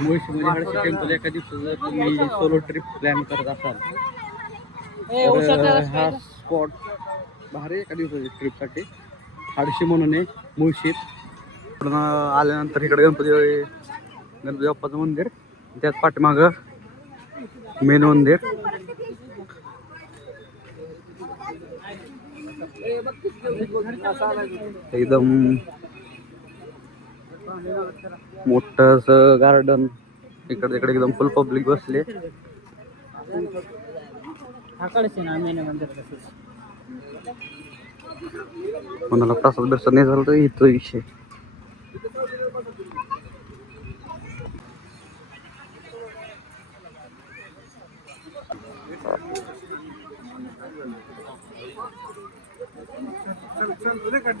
मुळशीमध्ये हळशी temple एका दिवसाचं जर तुम्ही सोलो ट्रिप प्लॅन करत असाल तर हा स्पॉट भारी एका दिवसाची ट्रिपसाठी. हळशी म्हणून आहे मुळशीत. इकडून आल्यानंतर इकडे गणपती बाप्पाचं मंदिर, त्याच पाठीमागं मेन मंदिर. एकदम मोठं असं गार्डन, इकडे तिकडे एकदम फुल पब्लिक बसले. कोणाला प्रसाद बिरसाद नाही झालं तर इथं विषय.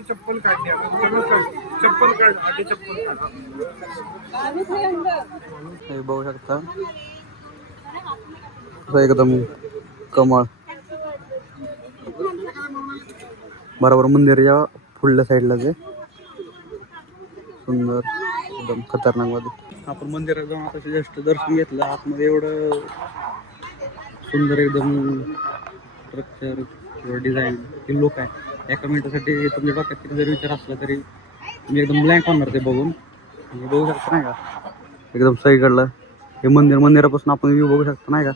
चप्पल काढली, चप्पल काढ, चप्पल हे बघू शकता एकदम कमळ बरोबर मंदिराच्या पुढल्या साईडला जे सुंदर एकदम खतरनाक मध्ये. आपण मंदिरात जाऊन आता जस्ट दर्शन घेतलं. आतमध्ये एवढं सुंदर एकदम स्ट्रक्चर किंवा डिझाईन हे लोक आहे. एका मिनिटासाठी तुमच्या डोक्यात किती जरी विचार असला तरी तुम्ही एकदम ब्लँक होणार ते बघून. बघू शकता नाही का एकदम सगळीकडलं हे मंदिरापासून आपण व्ह्यू बघू शकतो नाही का.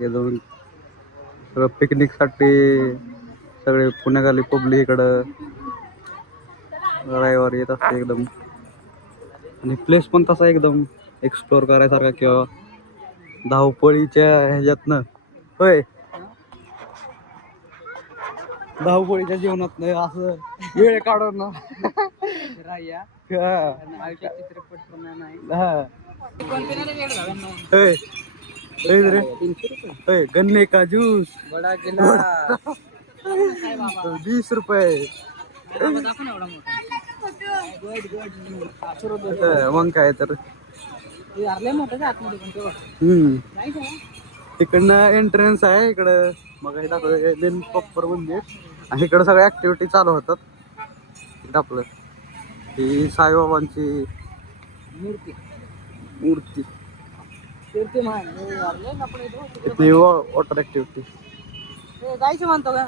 एकदम सगळं पिकनिकसाठी सगळे पुण्याखाली पब्लिक इकडं रविवार येत असते एकदम. आणि प्लेस पण तसा एकदम एक्सप्लोअर करायसारखा किंवा धावपळीच्या ह्याच्यातनं होय धावपळीच्या जीवनातनं असं वेळ काढून ना चित्रपट गन्ने का जूस बडा 20 रुपये. मग काय तर इकडनं एंट्रन्स आहे इकडं. मग हे दाखवलं मेन प्रॉपर मंदिर आणि इकडं सगळ्या ऍक्टिव्हिटी चालू होतात. इकडं आपलं ही साईबाबांची मूर्ती वॉटर ऍक्टिव्हिटी जायचं म्हणतो का.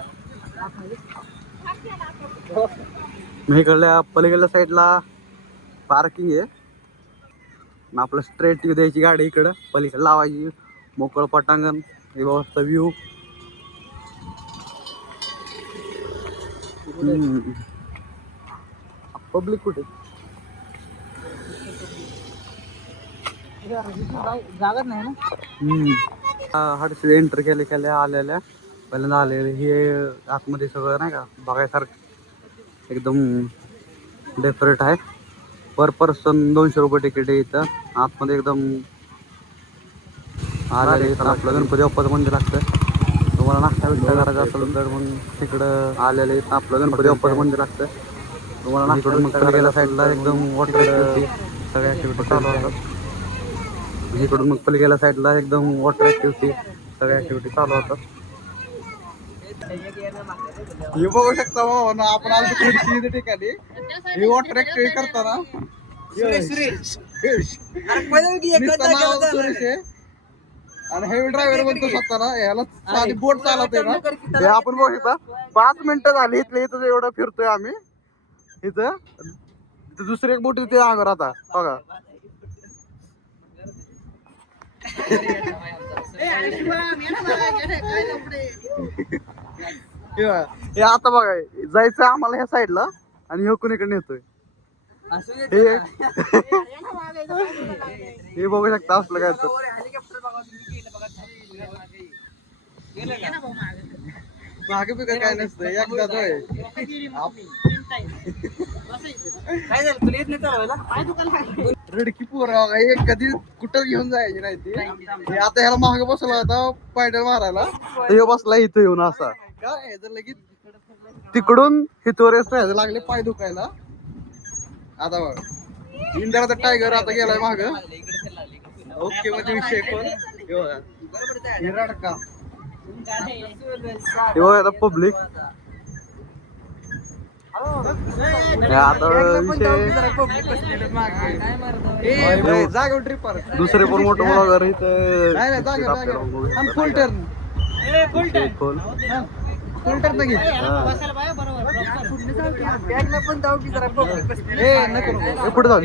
इकडल्या पलीकडल्या साईडला पार्किंग आहे. आपलं स्ट्रेट द्यायची गाडी इकडं पलीकडे लावायची. मोकळ पटांगण व्यवस्था व्ह्यू. पब्लिक कुठे जागत नाही ना. हडसे एंटर केल्या आलेल्या पहिल्यांदा आलेले हे आतमध्ये सगळं नाही का बघायसारखं एकदम डेकोरेट आहे. पर पर्सन 200 रुपये तिकीट आहे इथं. आतमध्ये एकदम आलेले आपलं गणपती बाप्पाचं मंदिर लागतं. तुम्हाला नाश्ता बिष्टा करायचा असेल तर मग तिकडं आलेले आपलं गणपती बाप्पाचं मंदिर लागतं. तुम्हाला नाश्ता बिष्टा गेल्या साईडला एकदम वॉटर ऍक्टिव्हिटी सगळ्या ऍक्टिव्हिटी चालू होतात. इकडून मग पलीकडल्या साईडला एकदम वॉटर ऍक्टिव्हिटी सगळ्या ऍक्टिव्हिटी चालू होतात. हे बघू शकता आपण आमच्या ठिकाणी ही वॉटर ऍक्टिव्हिटी करताना आणि हेवी ड्रायव्हर म्हणतो स्वतःला याला साधी बोट चालवतोय ना हे आपण बघू शकता. 5 मिनिटं झाली इथं एवढं फिरतोय आम्ही. इथं दुसरी एक बोट इथे अंगावर आता बघा. हे आता बघा जायचं आम्हाला ह्या साईडला आणि ह्यो कुणीकडे नेतोय हे बघू शकता. असलं काय तर मागे पिका काय नसतं एकदा रडकी पोर एक कधी कुठं घेऊन जायची नाही ती. आता ह्याला महाग बसला होता पायडल मारायला हे बसला इथं येऊन असा काय लगेच तिकडून हितवर राहायचं लागले पाय दुखायला. आता बघ इंडियाचा टायगर आता गेलाय माग. ओके मध्ये विषय पण रडका आता पब्लिक आता जागेवर ट्रिप दुसरे पण मोठं ब्लॉगर इथं फुल टर्न खोल फुल टर्न घे पण जाऊ की जरा नको पुढे जाऊ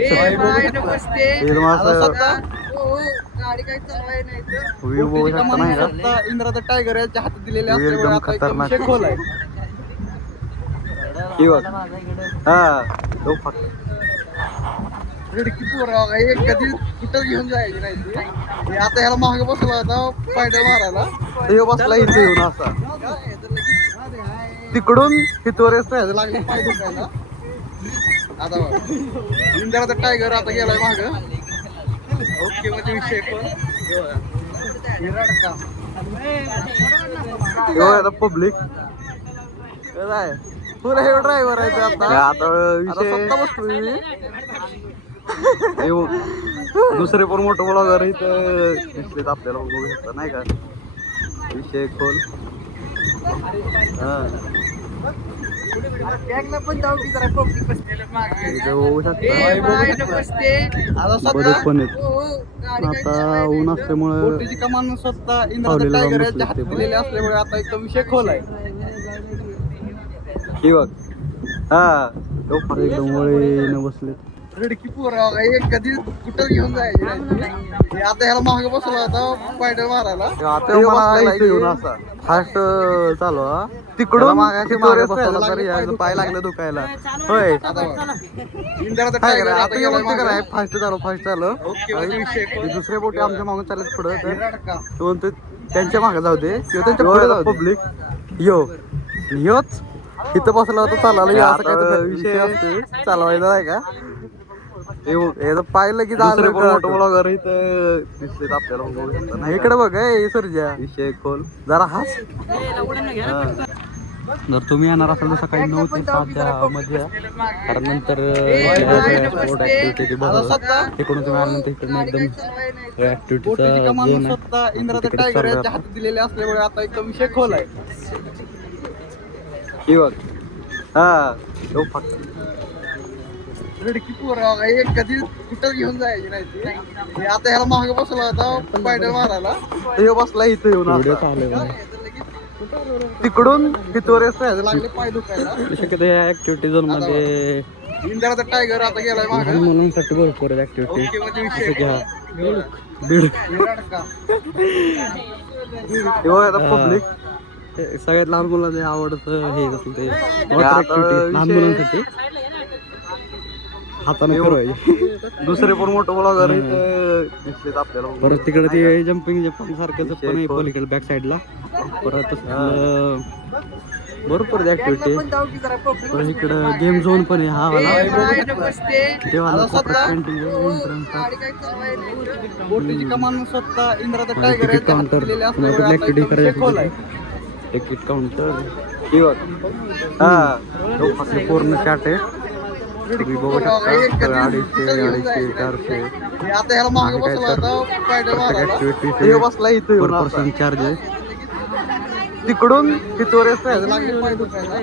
गाडी काही चालवाय नाही व्ह्यू बघू शकता नाही का इंद्राचा टायगर याच्या हातात दिलेले View एकदम खतरनाक. विषय खोल आहे ही बघ हा तो फक्त रिडकी पोर कधी कुठं घेऊन जायची नाही ती. हे आता ह्याला महाग बसला होता पायडल मारायला तो बसला इथे येऊन असा तिकडून तिथवरच राहायचं लागले पाय दुखायला आता बघ इंद्राचा टायगर आता गेलाय माग ओके म्हणजे विषय पण आता पब्लिक काय तुला हे ड्रायव्हर आहे ते आता आता विषय स्वतः बसतोय मी. दुसरे पण मोठं ब्लॉगर इथं दिसलेत आपल्याला बघू शकता नाही का विषय खोल हा पण जाऊ की जरा पब्लिक बसलेलं मागे इथं बघू शकता आता बरेच पण आहेत गाडी आता ऊन असल्यामुळे बोटीची कमान स्वतः इंद्राचा पावलेलं टायगर जाऊन याच्या हातात बसलेत ते. दिलेले असल्यामुळे आता एकदम विषय खोल आहे ही बघ हा तो फार एकदम वळीनं बसलेत रिडकी पोर कधी कुठं घेऊन जायची नाही ती. हे आता ह्याला महाग बसला होता पायडल मारायला आता मला इथे येऊन असा फास्ट चालू हा तिकडून मागे बसला तरी यायचं पाय लागलं दुखायला होय आता बघ. इंद्राचा काय टायगर करा आता आता गेलाय म्हणते मागं. करा फास्ट चालू ओके म्हणजे विषय आणि दुसरे बोटे आमच्या मागून चालत पुढं तर रडका. तो म्हणतो त्यांच्या मागे जाऊ दे किंवा त्यांच्या पुढे जाऊ पब्लिक यो योच इथं बसला होता चालवलं असं काय विषय असतो चालवायचा नाही का याचं पाहिलं की झालं मोठं ब्लॉगर इथं दिसलेत आपल्याला बघू शकता नाही इकडे बघ सरजा विषय खोल जरा हास जर तुम्ही येणार असाल तर सकाळी 9 ते 7 मध्ये या. कारण नंतर स्पोर्ट ऍक्टिव्हिटी तिकडून तुम्ही आल्यानंतर इकडनं एकदम बोटीची ऍक्टिव्हिटीचा कमान झोन स्वतः आहे इंद्राचा तिकडे टायगर चालू याच्या हातात दिलेले असल्यामुळे आता एकदम विषय खोल आहे ही बघ हा तो फक्त रिडकी पोर कधी कुठं घेऊन जायची नाही ती. हे आता ह्याला महाग बसला होता पायडल मारायला तो बसला इथे येऊन व्हिडिओ असा. तिकडून तिथवरच राहायचं लागले पाय दुखायला शक्यतो या ऍक्टिव्हिटी झोन मध्ये इंद्राचा टायगर आता गेलाय माग लहान मुलांसाठी भरपूर ऍक्टिव्हिटी ओके म्हणजे विषय जसं की हा बीड रडका. पब्लिक सगळ्यात लहान मुलांना आवडतं हे कसलं ते water activity लहान मुलांसाठी हाताने फिरवायचे दुसरे पण मोठं ब्लॉगर दिसलेत आपल्याला परत तिकडे ते जम्पिंग सारखं पण आहे पलीकडे बॅक साईडला परत भरपूर ऍक्टिव्हिटी परत इकडं गेम झोन पण आहे हा वाला तेव्हा पेंटिंग बोटीची कमान स्वतः इंद्राचा टायगर तिकीट याच्या हातात काउंटर दिलेले तुम्हाला असल्यामुळे कुठली आता ऍक्टिव्हिटी एकदम विषय खोल आहे करायची तिकीट काउंटर हा तो फक्त पूर्ण चार्ट आहे तुम्ही बघू शकता 250, 400 हे आता ह्याला महाग बसला होता पायडल मारायला ऍक्टिव्हिटी बसला इथे पर पर्सन चार्ज आहे तिकडून तिथवरच राहायचं लागले पाय दुखायला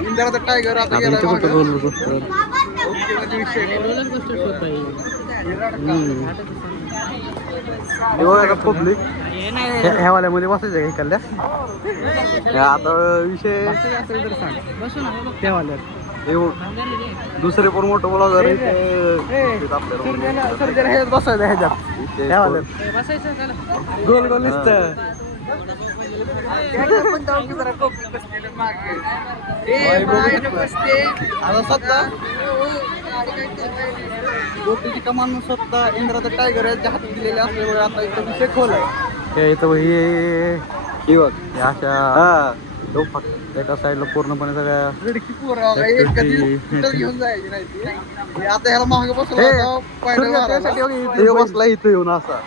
इंद्राचा टायगर आता आता गेलाय इथे मागं. कुठं रोलर कोस्टर ओके म्हणजे विषय पब्लिक ह्या वाल्यामध्ये बसायचं का इकडल्या आता विषय त्या वाल्यात दुसरे पण मोठं ब्लॉगर सर्जन ह्याच्यात बसायचं ह्याच्यात ह्या वाल्यात गोल गोल नुसतं आता स्वतः बोटीची कमान स्वतः इंद्राचा टायगर याच्या हातात दिलेले असल्यामुळे आता एकदम विषय खोल आहे इथं ही बघ ह्या अशा तो फक्त एका साईडला पूर्णपणे सगळ्या रिडकी पोर कधी कुठं घेऊन जायची नाही ती. हे आता ह्याला महाग बसला होता पायडल मारायला बसला इथे येऊन असा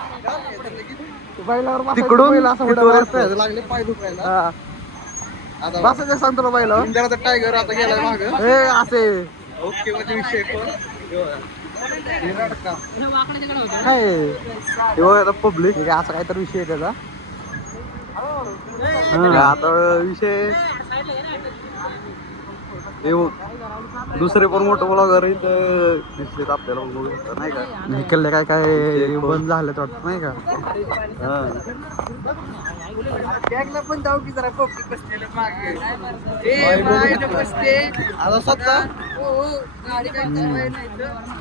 बैलावर तिकडून तिथवरच राहायचं लागले पाय दुखायला आता बसायचं सांग तुला पाहिलं इंद्राचा टायगर आता गेलाय माग असे ओके म्हणजे विषय पण पब्लिक असा काहीतरी विषय आहे त्याचा आता विषय हे बघ, दुसरे पण मोठं ब्लॉगर इथं दिसलेत आपल्याला बघू शकता नाही का. निकलले काय काय बंद झालं वाटतं नाही का. बॅगला पण जाऊ की जरा पब्लिक बसलेलं मागे. ए बाय नमस्ते. आता स्वतः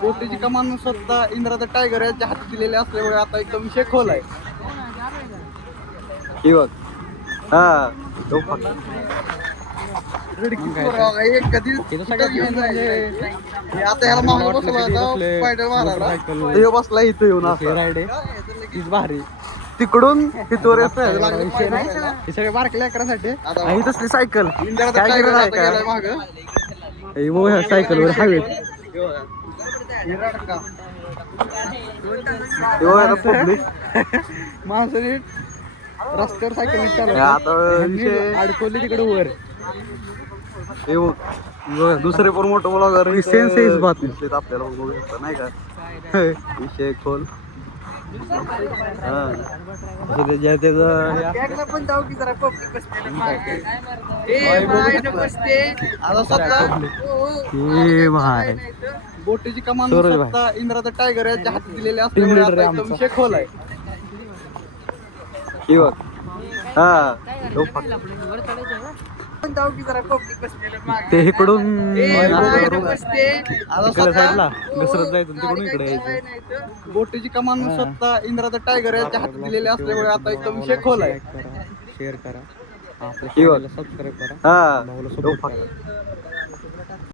बोटीची कमान स्वतः इंद्राचा टायगर याच्या हाती दिलेले असल्यामुळे आता एकदम विषय खोल आहे. हे बघ हा तो फक्त एक कधी कुठं घेऊन जायचं. हे आता ह्याला मागं बसला होता पायडल मारायला. तो बसला इथं येऊन असं राईड आहे तीच भारी. तिकडून तिथवर येतोय. हे सगळे बारकल्या लेकरांसाठी ही तसली सायकल इंद्राचा काय टायगर करत आहे आता का? गेलाय मागं. हे बघ ह्या सायकलवर हवेत. हे रडका. हे बघ आता पब्लिक माणसाने रस्त्यावर सायकल चालवली. आता विषय अडकवली तिकडे वर. हे बघ बघ, दुसरे पण मोठं ब्लॉगर सेन्स हेच बात दिसलेत आपल्याला बघू शकता नाही का. विषय खोल बॅगला पण जाऊ की जरा पब्लिक बसलेलं मागे. ए बाय नमस्ते. आता स्वतः बोटीची कमान सूरज भाई. स्वतः इंद्राचा टायगर याच्या हाती दिलेले असल्यामुळे आता एकदम विषय खोल आहे. हे बघ हा तो फक्त पण जाऊ की जरा पब्लिक बसलेलं मागे. ते इकडून ए बाय असं नमस्ते. आता इकडे साईडला स्वतः घसरत जायचं तिकडून इकडे यायचं. बोटीची कमान स्वतः इंद्राचा टायगर याच्या हाती दिलेले असल्यामुळे आता एकदम विषय खोल आहे. शेअर करा आपल्या हे बघ. चॅनलला सबस्क्राईब करा हा भाऊला तो सपोर्ट फक्त करा.